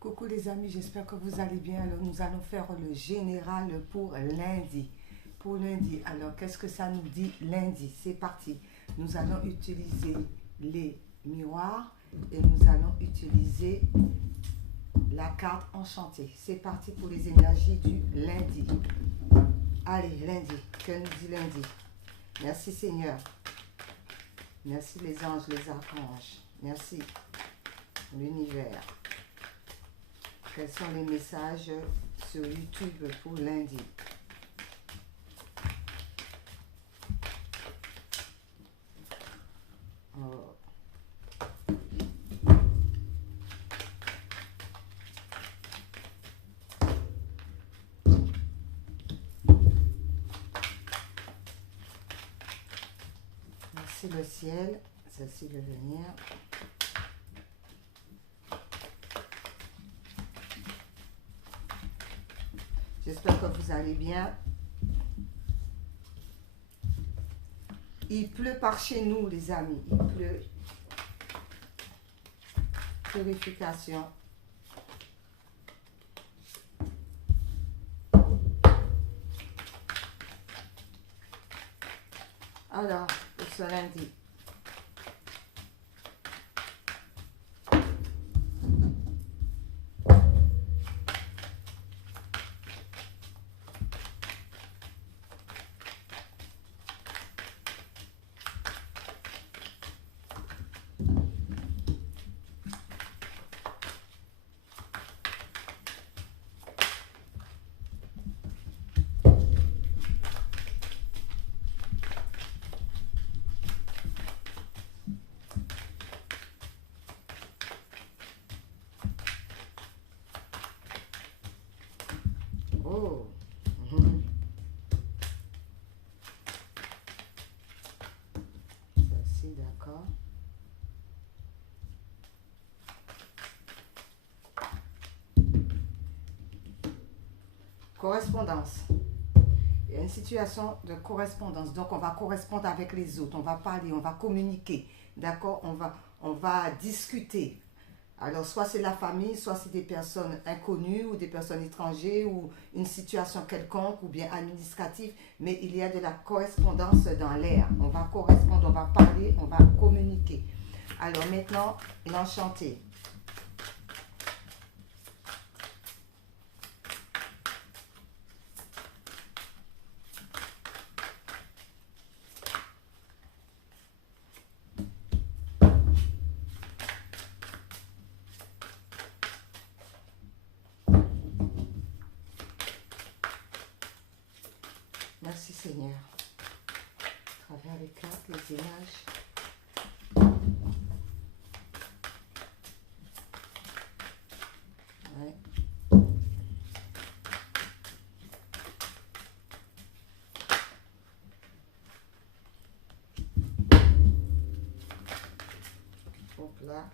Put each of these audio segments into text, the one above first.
Coucou les amis, j'espère que vous allez bien. Alors nous allons faire le général pour lundi. Pour lundi, alors qu'est-ce que ça nous dit lundi? C'est parti. Nous allons utiliser les miroirs et nous allons utiliser la carte enchantée. C'est parti pour les énergies du lundi. Allez, lundi, que nous dit lundi? Merci Seigneur. Merci les anges, les archanges. Merci l'univers. Quels sont les messages sur YouTube pour lundi? Oh. Merci le ciel, celle-ci veut venir. J'espère que vous allez bien. Il pleut par chez nous, les amis. Il pleut. Purification. Alors, pour ce lundi. Oh. Celle-ci, d'accord. Correspondance. Il y a une situation de correspondance. Donc, on va correspondre avec les autres. On va parler, on va communiquer. D'accord? On va discuter. Alors, soit c'est la famille, soit c'est des personnes inconnues ou des personnes étrangères ou une situation quelconque ou bien administrative. Mais il y a de la correspondance dans l'air. On va correspondre, on va parler, on va communiquer. Alors, maintenant, l'enchanté. Merci Seigneur. À travers les cartes, les images. Ouais. Hop là.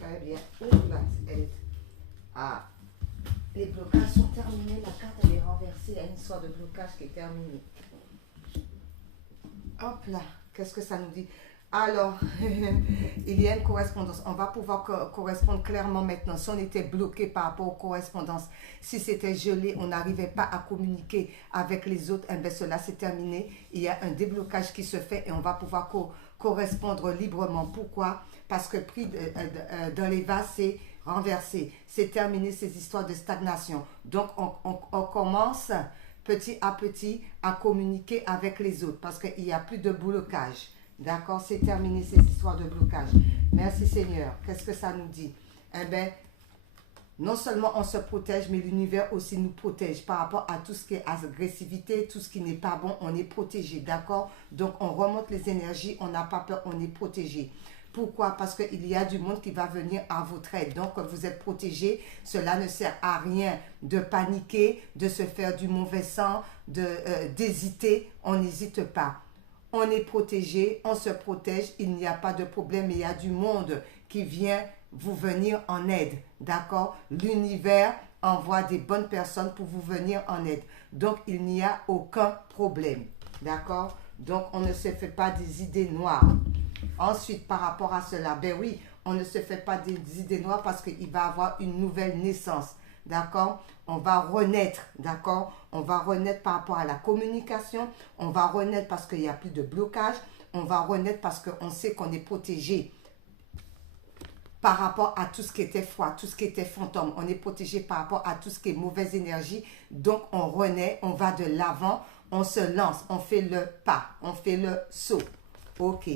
Très bien. Ouh là, ah, les blocages sont terminés. La carte elle est renversée. Il y a une histoire de blocage qui est terminée. Hop là, qu'est-ce que ça nous dit? Alors, il y a une correspondance. On va pouvoir correspondre clairement maintenant. Si on était bloqué par rapport aux correspondances, si c'était gelé, on n'arrivait pas à communiquer avec les autres, eh bien cela c'est terminé. Il y a un déblocage qui se fait et on va pouvoir correspondre librement. Pourquoi? Parce que pris dans les vases, c'est renversé. C'est terminé ces histoires de stagnation. Donc, on commence petit à petit à communiquer avec les autres parce qu'il n'y a plus de blocage. D'accord? C'est terminé ces histoires de blocage. Merci Seigneur. Qu'est-ce que ça nous dit? Eh bien, non seulement on se protège, mais l'univers aussi nous protège par rapport à tout ce qui est agressivité, tout ce qui n'est pas bon, on est protégé, d'accord? Donc on remonte les énergies, on n'a pas peur, on est protégé. Pourquoi? Parce qu'il y a du monde qui va venir à votre aide. Donc, vous êtes protégé. Cela ne sert à rien de paniquer, de se faire du mauvais sang, d'hésiter. On n'hésite pas. On est protégé, on se protège. Il n'y a pas de problème. Il y a du monde qui vient vous venir en aide. D'accord? L'univers envoie des bonnes personnes pour vous venir en aide. Donc, il n'y a aucun problème. D'accord? Donc, on ne se fait pas des idées noires. Ensuite, par rapport à cela, ben oui, on ne se fait pas des idées noires parce qu'il va avoir une nouvelle naissance. D'accord? On va renaître. D'accord? On va renaître par rapport à la communication. On va renaître parce qu'il n'y a plus de blocage. On va renaître parce qu'on sait qu'on est protégé par rapport à tout ce qui était froid, tout ce qui était fantôme. On est protégé par rapport à tout ce qui est mauvaise énergie. Donc, on renaît, on va de l'avant, on se lance, on fait le pas, on fait le saut. Ok.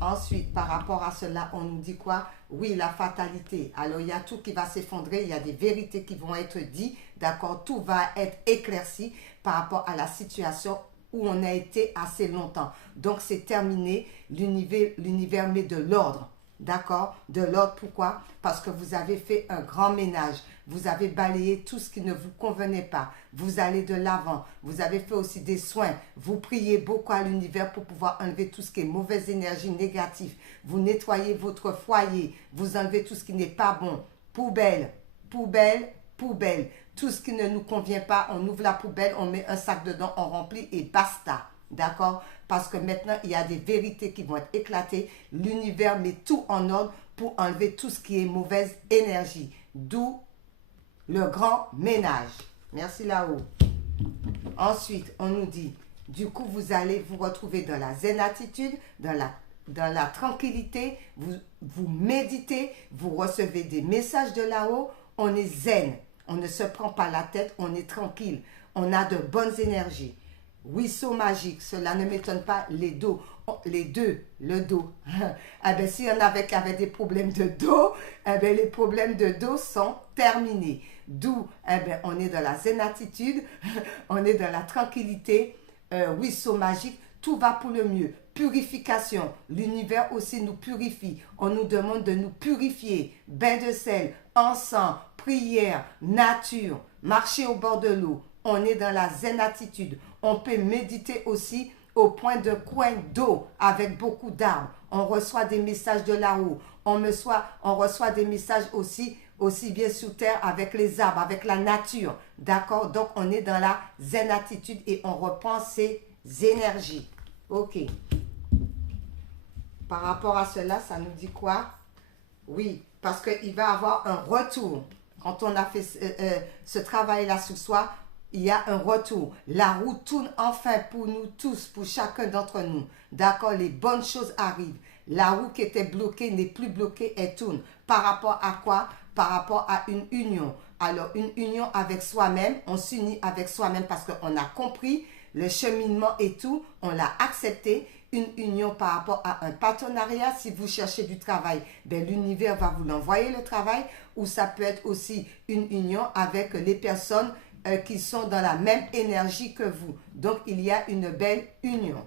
Ensuite, par rapport à cela, on nous dit quoi? Oui, la fatalité. Alors, il y a tout qui va s'effondrer, il y a des vérités qui vont être dites, d'accord? Tout va être éclairci par rapport à la situation où on a été assez longtemps. Donc, c'est terminé. L'univers met de l'ordre. D'accord? De l'ordre, pourquoi? Parce que vous avez fait un grand ménage. Vous avez balayé tout ce qui ne vous convenait pas. Vous allez de l'avant. Vous avez fait aussi des soins. Vous priez beaucoup à l'univers pour pouvoir enlever tout ce qui est mauvaise énergie négative. Vous nettoyez votre foyer. Vous enlevez tout ce qui n'est pas bon. Poubelle, poubelle, poubelle. Tout ce qui ne nous convient pas, on ouvre la poubelle, on met un sac dedans, on remplit et basta. D'accord? Parce que maintenant, il y a des vérités qui vont être éclatées. L'univers met tout en ordre pour enlever tout ce qui est mauvaise énergie. D'où le grand ménage. Merci là-haut. Ensuite, on nous dit, du coup, vous allez vous retrouver dans la zen attitude, dans la tranquillité. Vous méditez, vous recevez des messages de là-haut. On est zen. On ne se prend pas la tête, on est tranquille. On a de bonnes énergies. Ruisseau magique, cela ne m'étonne pas, le dos. Ah ben, s'il y en avait qui avaient des problèmes de dos, eh ben, les problèmes de dos sont terminés. D'où, eh ben, on est dans la zen attitude, on est dans la tranquillité, ruisseau magique, tout va pour le mieux. Purification, l'univers aussi nous purifie. On nous demande de nous purifier. Bain de sel, encens, prière, nature, marcher au bord de l'eau. On est dans la zen attitude. On peut méditer aussi au point de coin d'eau avec beaucoup d'arbres. On reçoit des messages de là-haut. On reçoit des messages aussi bien sous terre avec les arbres, avec la nature. D'accord? Donc, on est dans la zen attitude et on reprend ses énergies. Ok. Par rapport à cela, ça nous dit quoi? Oui, parce qu'il va avoir un retour. Quand on a fait ce travail-là sur soi, il y a un retour. La roue tourne enfin pour nous tous, pour chacun d'entre nous. D'accord? Les bonnes choses arrivent. La roue qui était bloquée n'est plus bloquée, elle tourne. Par rapport à quoi? Par rapport à une union. Alors, une union avec soi-même, on s'unit avec soi-même parce qu'on a compris le cheminement et tout, on l'a accepté. Une union par rapport à un partenariat, si vous cherchez du travail, ben, l'univers va vous l'envoyer le travail, ou ça peut être aussi une union avec les personnes qui sont dans la même énergie que vous. Donc, il y a une belle union.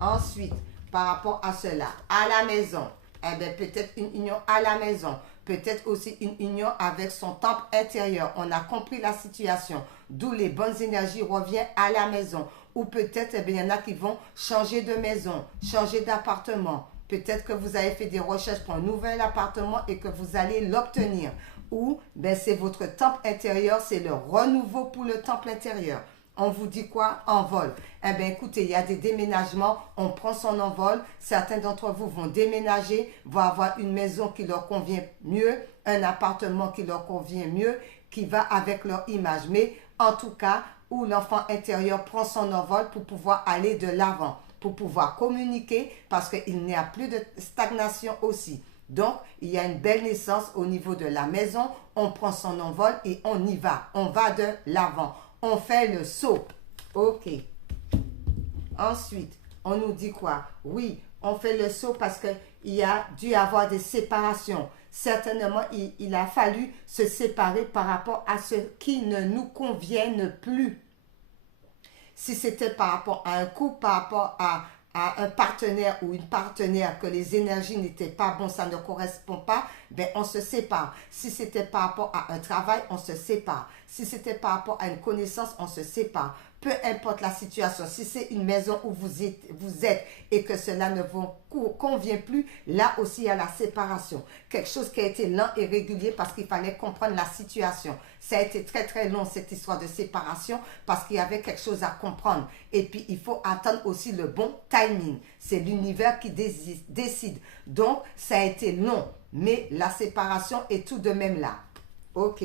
Ensuite, par rapport à cela, à la maison, eh bien, peut-être une union à la maison, peut-être aussi une union avec son temple intérieur. On a compris la situation, d'où les bonnes énergies reviennent à la maison. Ou peut-être, eh bien, il y en a qui vont changer de maison, changer d'appartement. Peut-être que vous avez fait des recherches pour un nouvel appartement et que vous allez l'obtenir. Ou, ben, c'est votre temple intérieur, c'est le renouveau pour le temple intérieur. On vous dit quoi? Envol. Eh bien, écoutez, il y a des déménagements, on prend son envol. Certains d'entre vous vont déménager, vont avoir une maison qui leur convient mieux, un appartement qui leur convient mieux, qui va avec leur image. Mais en tout cas, où l'enfant intérieur prend son envol pour pouvoir aller de l'avant, pour pouvoir communiquer, parce qu'il n'y a plus de stagnation aussi. Donc, il y a une belle naissance au niveau de la maison. On prend son envol et on y va. On va de l'avant. On fait le saut. Ok. Ensuite, on nous dit quoi? Oui, on fait le saut parce qu'il y a dû avoir des séparations. Certainement, il a fallu se séparer par rapport à ce qui ne nous convienne plus. Si c'était par rapport à un couple, par rapport à un partenaire ou une partenaire que les énergies n'étaient pas bonnes, ça ne correspond pas, ben on se sépare. Si c'était par rapport à un travail, on se sépare. Si c'était par rapport à une connaissance, on se sépare. Peu importe la situation, si c'est une maison où vous êtes et que cela ne vous convient plus, là aussi il y a la séparation. Quelque chose qui a été lent et régulier parce qu'il fallait comprendre la situation. Ça a été très très long cette histoire de séparation parce qu'il y avait quelque chose à comprendre. Et puis il faut attendre aussi le bon timing. C'est l'univers qui décide. Donc ça a été long, mais la séparation est tout de même là. Ok.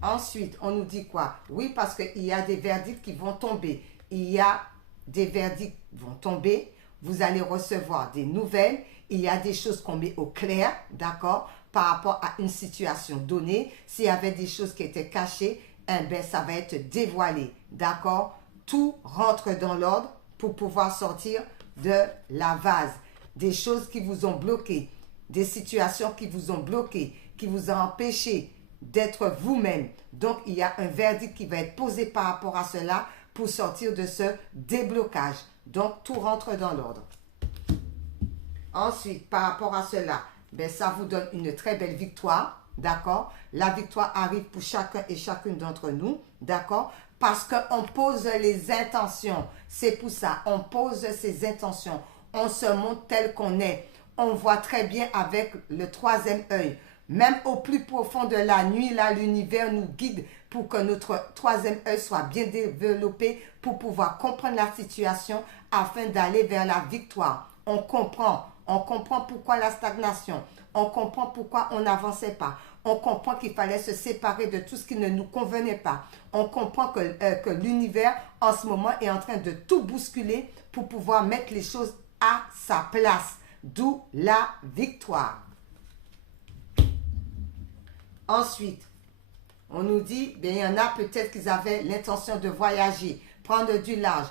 Ensuite, on nous dit quoi? Oui, parce qu'il y a des verdicts qui vont tomber. Il y a des verdicts qui vont tomber. Vous allez recevoir des nouvelles. Il y a des choses qu'on met au clair, d'accord, par rapport à une situation donnée. S'il y avait des choses qui étaient cachées, eh bien, ça va être dévoilé, d'accord? Tout rentre dans l'ordre pour pouvoir sortir de la vase. Des choses qui vous ont bloqué, des situations qui vous ont bloqué, qui vous ont empêché d'être vous-même. Donc, il y a un verdict qui va être posé par rapport à cela pour sortir de ce déblocage. Donc, tout rentre dans l'ordre. Ensuite, par rapport à cela, ben, ça vous donne une très belle victoire, d'accord? La victoire arrive pour chacun et chacune d'entre nous, d'accord? Parce qu'on pose les intentions. C'est pour ça, on pose ses intentions. On se montre tel qu'on est. On voit très bien avec le troisième œil. Même au plus profond de la nuit, là, l'univers nous guide pour que notre troisième œil soit bien développé pour pouvoir comprendre la situation afin d'aller vers la victoire. On comprend pourquoi la stagnation, on comprend pourquoi on n'avançait pas, on comprend qu'il fallait se séparer de tout ce qui ne nous convenait pas. On comprend que l'univers, en ce moment, est en train de tout bousculer pour pouvoir mettre les choses à sa place. D'où la victoire. Ensuite, on nous dit, bien, il y en a peut-être qui avaient l'intention de voyager, prendre du large,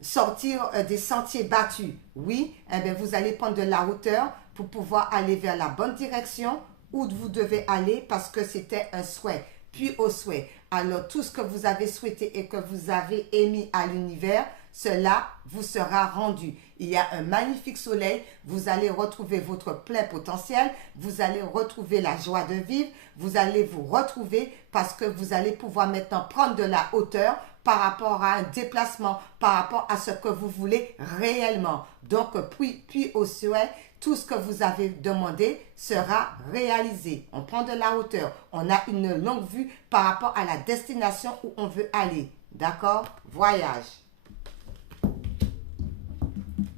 sortir des sentiers battus. Oui, eh bien, vous allez prendre de la hauteur pour pouvoir aller vers la bonne direction où vous devez aller parce que c'était un souhait, puis au souhait. Alors, tout ce que vous avez souhaité et que vous avez émis à l'univers, cela vous sera rendu. Il y a un magnifique soleil, vous allez retrouver votre plein potentiel, vous allez retrouver la joie de vivre, vous allez vous retrouver parce que vous allez pouvoir maintenant prendre de la hauteur par rapport à un déplacement, par rapport à ce que vous voulez réellement. Donc, puis au souhait, tout ce que vous avez demandé sera réalisé. On prend de la hauteur, on a une longue vue par rapport à la destination où on veut aller. D'accord? Voyage.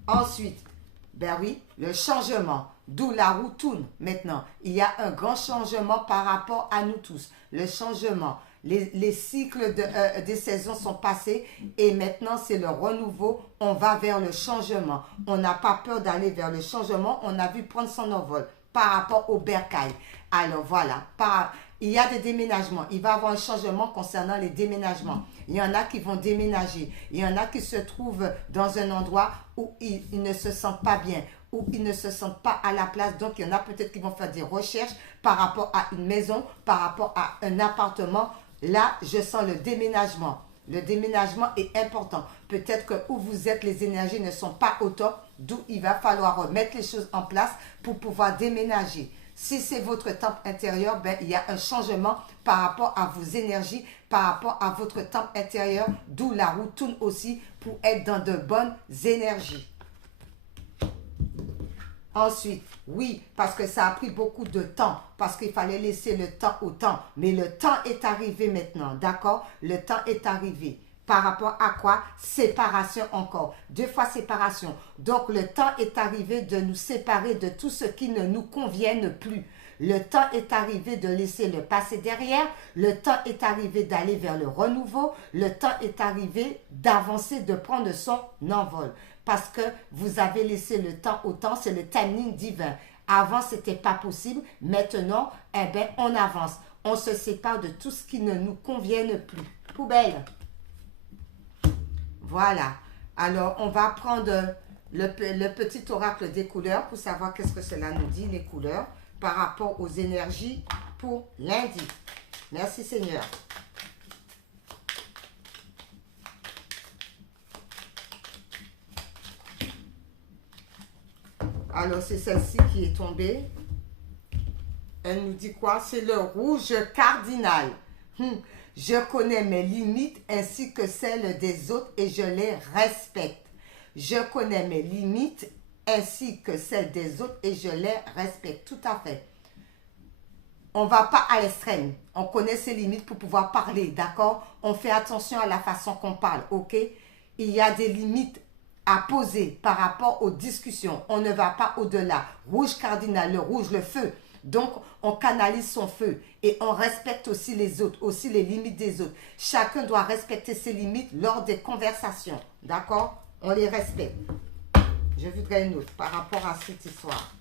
Ensuite, ben oui, le changement, d'où la roue tourne maintenant. Il y a un grand changement par rapport à nous tous. Le changement, les cycles des saisons sont passés et maintenant c'est le renouveau. On va vers le changement. On n'a pas peur d'aller vers le changement. On a vu prendre son envol par rapport au bercail. Alors voilà, il y a des déménagements. Il va y avoir un changement concernant les déménagements. Il y en a qui vont déménager. Il y en a qui se trouvent dans un endroit où ils ne se sentent pas bien, où ils ne se sentent pas à la place. Donc, il y en a peut-être qui vont faire des recherches par rapport à une maison, par rapport à un appartement. Là, je sens le déménagement. Le déménagement est important. Peut-être que où vous êtes, les énergies ne sont pas au top, d'où il va falloir remettre les choses en place pour pouvoir déménager. Si c'est votre temple intérieur, ben, il y a un changement par rapport à vos énergies, par rapport à votre temple intérieur, d'où la roue tourne aussi pour être dans de bonnes énergies. Ensuite, oui, parce que ça a pris beaucoup de temps, parce qu'il fallait laisser le temps au temps. Mais le temps est arrivé maintenant, d'accord? Le temps est arrivé. Par rapport à quoi? Séparation encore. 2 fois séparation. Donc, le temps est arrivé de nous séparer de tout ce qui ne nous convienne plus. Le temps est arrivé de laisser le passé derrière. Le temps est arrivé d'aller vers le renouveau. Le temps est arrivé d'avancer, de prendre son envol. Parce que vous avez laissé le temps au temps. C'est le timing divin. Avant, ce n'était pas possible. Maintenant, eh bien, on avance. On se sépare de tout ce qui ne nous convienne plus. Poubelle. Voilà. Alors, on va prendre le petit oracle des couleurs pour savoir qu'est-ce que cela nous dit, les couleurs, par rapport aux énergies pour lundi. Merci Seigneur. Alors, c'est celle-ci qui est tombée. Elle nous dit quoi? C'est le rouge cardinal. Je connais mes limites ainsi que celles des autres et je les respecte. Je connais mes limites ainsi que celles des autres et je les respecte. Tout à fait. On ne va pas à l'extrême. On connaît ses limites pour pouvoir parler, d'accord? On fait attention à la façon qu'on parle, ok? Il y a des limites à poser par rapport aux discussions. On ne va pas au-delà. Rouge cardinal, le rouge, le feu. Donc, on canalise son feu et on respecte aussi les autres, aussi les limites des autres. Chacun doit respecter ses limites lors des conversations, d'accord? On les respecte. Je voudrais une autre par rapport à cette histoire.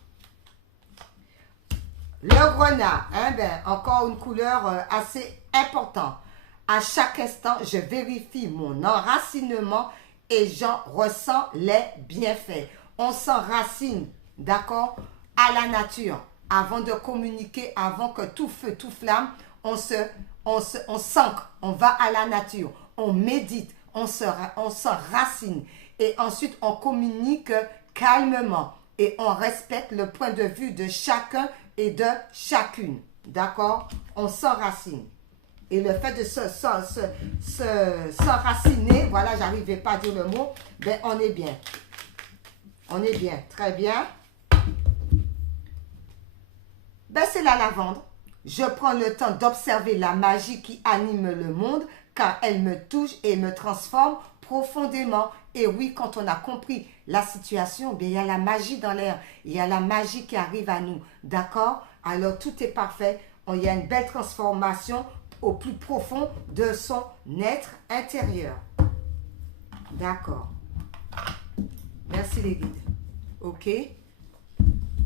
Le grenat, encore une couleur assez importante. À chaque instant, je vérifie mon enracinement et j'en ressens les bienfaits. On s'enracine, d'accord, à la nature. Avant de communiquer, avant que tout feu, tout flamme, on s'ancre, on va à la nature, on médite, on s'enracine. Et ensuite, on communique calmement et on respecte le point de vue de chacun et de chacune. D'accord? On s'enracine. Et le fait de s'enraciner, voilà, j'arrivais pas à dire le mot, ben on est bien. On est bien, très bien. Ben c'est la lavande. Je prends le temps d'observer la magie qui anime le monde car elle me touche et me transforme profondément. Et oui, quand on a compris la situation, bien, il y a la magie dans l'air. Il y a la magie qui arrive à nous. D'accord? Alors, tout est parfait. Il y a une belle transformation au plus profond de son être intérieur. D'accord. Merci les guides. OK?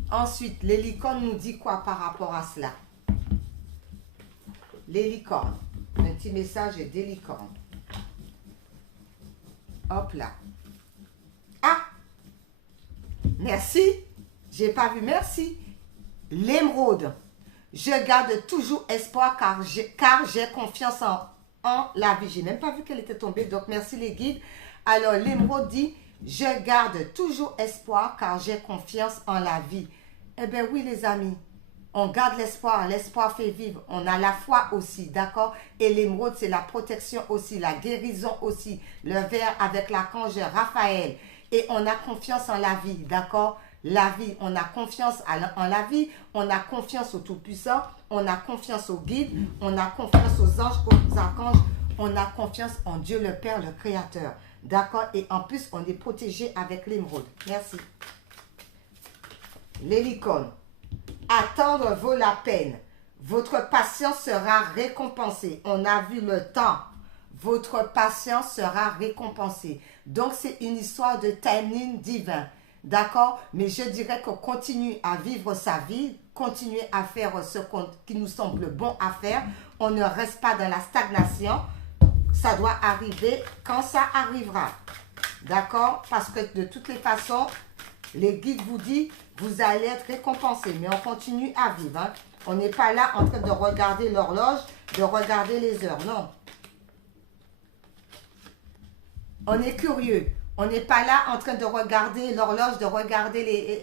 Ensuite, les licornes nous dit quoi par rapport à cela? Les licornes. Un petit message des licornes. Hop là. Ah! Merci. J'ai pas vu. Merci. L'émeraude. Je garde toujours espoir car j'ai confiance en la vie. J'ai même pas vu qu'elle était tombée. Donc, merci les guides. Alors, l'émeraude dit, je garde toujours espoir car j'ai confiance en la vie. Eh bien oui les amis, on garde l'espoir, l'espoir fait vivre, on a la foi aussi, d'accord? Et l'émeraude c'est la protection aussi, la guérison aussi, le vert avec l'archange Raphaël. Et on a confiance en la vie, d'accord? La vie, on a confiance en la vie, on a confiance au Tout-Puissant, on a confiance aux guides, on a confiance aux anges, aux archanges, on a confiance en Dieu le Père, le Créateur. D'accord? Et en plus, on est protégé avec l'émeraude. Merci. Les licornes. Attendre vaut la peine. Votre patience sera récompensée. On a vu le temps. Votre patience sera récompensée. Donc, c'est une histoire de timing divin. D'accord? Mais je dirais qu'on continue à vivre sa vie, continuer à faire ce qui nous semble bon à faire. On ne reste pas dans la stagnation. Ça doit arriver quand ça arrivera. D'accord? Parce que de toutes les façons, les guides vous disent, vous allez être récompensé. Mais on continue à vivre. Hein? On n'est pas là en train de regarder l'horloge, de regarder les heures. Non. On est curieux. On n'est pas là en train de regarder l'horloge, de regarder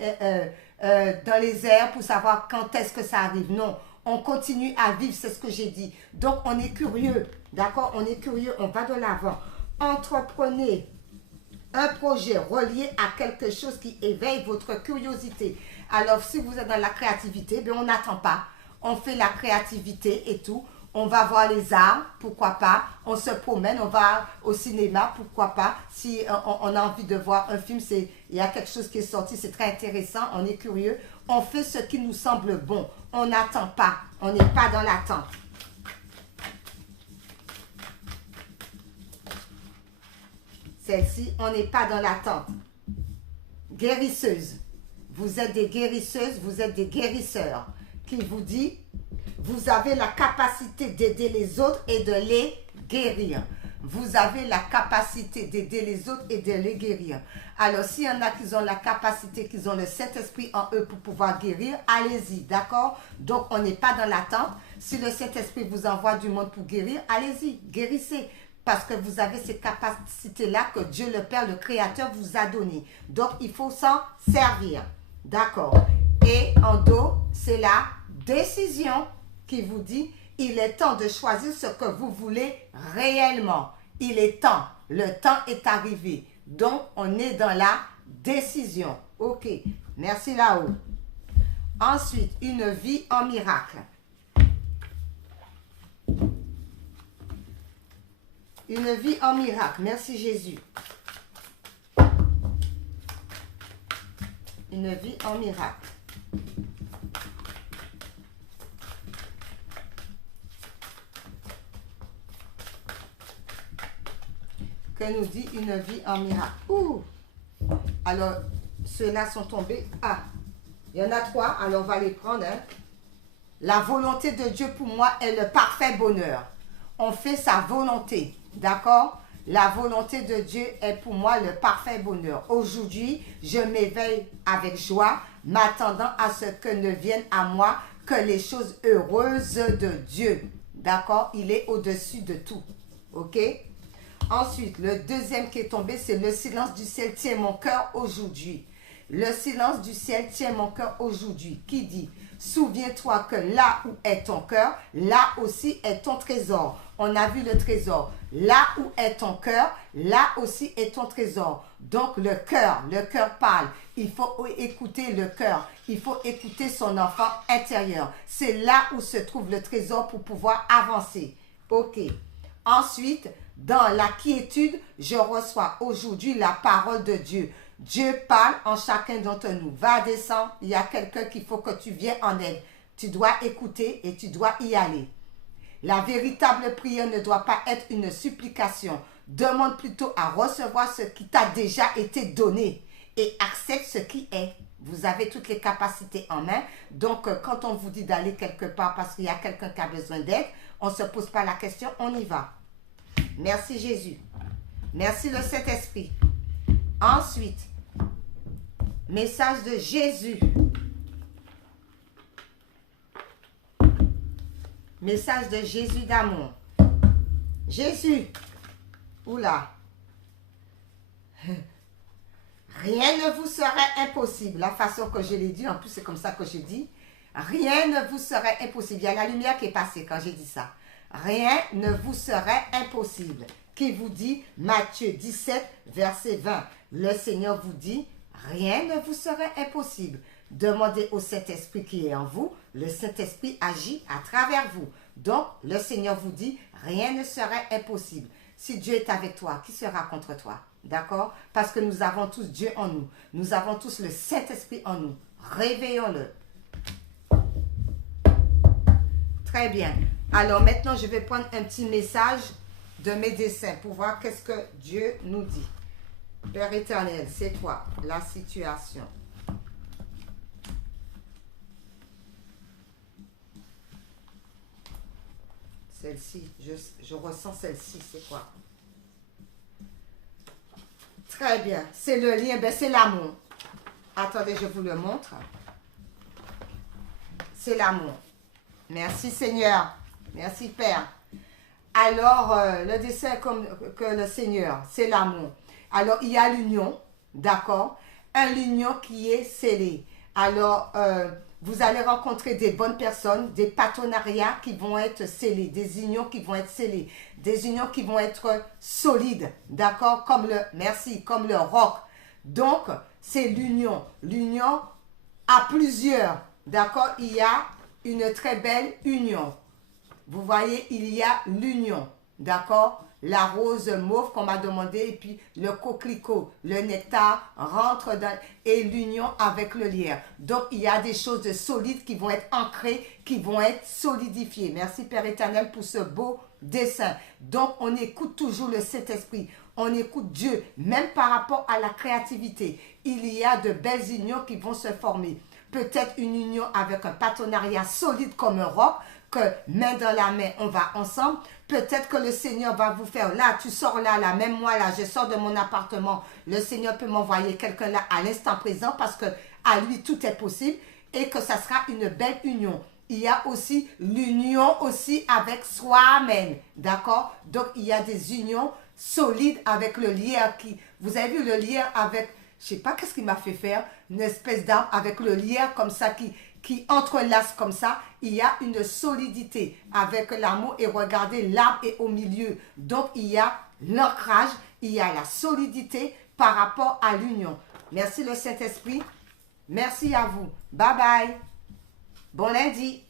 dans les airs pour savoir quand est-ce que ça arrive. Non. On continue à vivre, c'est ce que j'ai dit. Donc, on est curieux. D'accord? On est curieux, on va de l'avant. Entreprenez un projet relié à quelque chose qui éveille votre curiosité. Alors, si vous êtes dans la créativité, bien, on n'attend pas. On fait la créativité et tout. On va voir les arts, pourquoi pas. On se promène, on va au cinéma, pourquoi pas. Si on a envie de voir un film, il y a quelque chose qui est sorti, c'est très intéressant, on est curieux. On fait ce qui nous semble bon. On n'attend pas. On n'est pas dans l'attente. Celle-ci, on n'est pas dans l'attente. Guérisseuse. Vous êtes des guérisseuses, vous êtes des guérisseurs. Qui vous dit, vous avez la capacité d'aider les autres et de les guérir. Vous avez la capacité d'aider les autres et de les guérir. Alors, s'il y en a qui ont la capacité, qui ont le Saint-Esprit en eux pour pouvoir guérir, allez-y, d'accord? Donc, on n'est pas dans l'attente. Si le Saint-Esprit vous envoie du monde pour guérir, allez-y, guérissez. Parce que vous avez ces capacités-là que Dieu le Père, le Créateur, vous a données. Donc, il faut s'en servir. D'accord. Et en dos, c'est la décision qui vous dit, il est temps de choisir ce que vous voulez réellement. Il est temps. Le temps est arrivé. Donc, on est dans la décision. OK. Merci là-haut. Ensuite, une vie en miracle. Une vie en miracle. Merci Jésus. Une vie en miracle. Que nous dit une vie en miracle? Ouh! Alors, ceux-là sont tombés. Ah! Il y en a 3, alors on va les prendre. Hein. La volonté de Dieu pour moi est le parfait bonheur. On fait sa volonté, d'accord? La volonté de Dieu est pour moi le parfait bonheur. Aujourd'hui, je m'éveille avec joie, m'attendant à ce que ne viennent à moi que les choses heureuses de Dieu. D'accord? Il est au-dessus de tout. OK? Ensuite, le deuxième qui est tombé, c'est le silence du ciel tient mon cœur aujourd'hui. Le silence du ciel tient mon cœur aujourd'hui. Qui dit? Souviens-toi que là où est ton cœur, là aussi est ton trésor. On a vu le trésor. Là où est ton cœur, là aussi est ton trésor. Donc le cœur parle. Il faut écouter le cœur. Il faut écouter son enfant intérieur. C'est là où se trouve le trésor pour pouvoir avancer. OK. Ensuite, dans la quiétude, je reçois aujourd'hui la parole de Dieu. Dieu parle en chacun d'entre nous. Va, descends, il y a quelqu'un qu'il faut que tu viennes en aide. Tu dois écouter et tu dois y aller. La véritable prière ne doit pas être une supplication. Demande plutôt à recevoir ce qui t'a déjà été donné et accepte ce qui est. Vous avez toutes les capacités en main. Donc, quand on vous dit d'aller quelque part parce qu'il y a quelqu'un qui a besoin d'aide, on ne se pose pas la question, on y va. Merci Jésus. Merci le Saint-Esprit. Ensuite, message de Jésus. Message de Jésus d'amour. Jésus. Oula. Rien ne vous serait impossible. La façon que je l'ai dit, en plus c'est comme ça que je dis. Rien ne vous serait impossible. Il y a la lumière qui est passée quand j'ai dit ça. Rien ne vous serait impossible. Qui vous dit, Matthieu 17, verset 20. Le Seigneur vous dit, rien ne vous serait impossible. Demandez au Saint-Esprit qui est en vous. Le Saint-Esprit agit à travers vous. Donc, le Seigneur vous dit, rien ne serait impossible. Si Dieu est avec toi, qui sera contre toi? D'accord? Parce que nous avons tous Dieu en nous. Nous avons tous le Saint-Esprit en nous. Réveillons-le. Très bien. Alors maintenant, je vais prendre un petit message de mes dessins pour voir qu'est-ce que Dieu nous dit. Père éternel, c'est quoi la situation? Celle-ci, je ressens celle-ci, c'est quoi? Très bien, c'est le lien, ben c'est l'amour. Attendez, je vous le montre. C'est l'amour. Merci Seigneur, merci Père. Alors, le dessin comme que le Seigneur, c'est l'amour. Alors, il y a l'union, d'accord? L'union qui est scellée. Alors, vous allez rencontrer des bonnes personnes, des partenariats qui vont être scellés, des unions qui vont être scellées, des unions qui vont être solides, d'accord? Comme comme le roc. Donc, c'est l'union. L'union à plusieurs, d'accord? Il y a une très belle union. Vous voyez, il y a l'union, d'accord? La rose mauve qu'on m'a demandé et puis le coquelicot, le nectar rentre dans et l'union avec le lierre. Donc, il y a des choses de solides qui vont être ancrées, qui vont être solidifiées. Merci Père éternel pour ce beau dessin. Donc, on écoute toujours le Saint-Esprit. On écoute Dieu, même par rapport à la créativité. Il y a de belles unions qui vont se former. Peut-être une union avec un partenariat solide comme un roc, que main dans la main, on va ensemble. Peut-être que le Seigneur va vous faire, là, tu sors là, même moi, là, je sors de mon appartement. Le Seigneur peut m'envoyer quelqu'un là à l'instant présent parce que à lui, tout est possible et que ça sera une belle union. Il y a aussi l'union aussi avec soi-même, d'accord? Donc, il y a des unions solides avec le lierre qui, vous avez vu le lierre avec je sais pas qu'est-ce qui m'a fait faire, une espèce d'arbre avec le lierre comme ça qui entrelace comme ça. Il y a une solidité avec l'amour et regardez, l'arbre est au milieu. Donc, il y a l'ancrage, il y a la solidité par rapport à l'union. Merci le Saint-Esprit. Merci à vous. Bye bye. Bon lundi.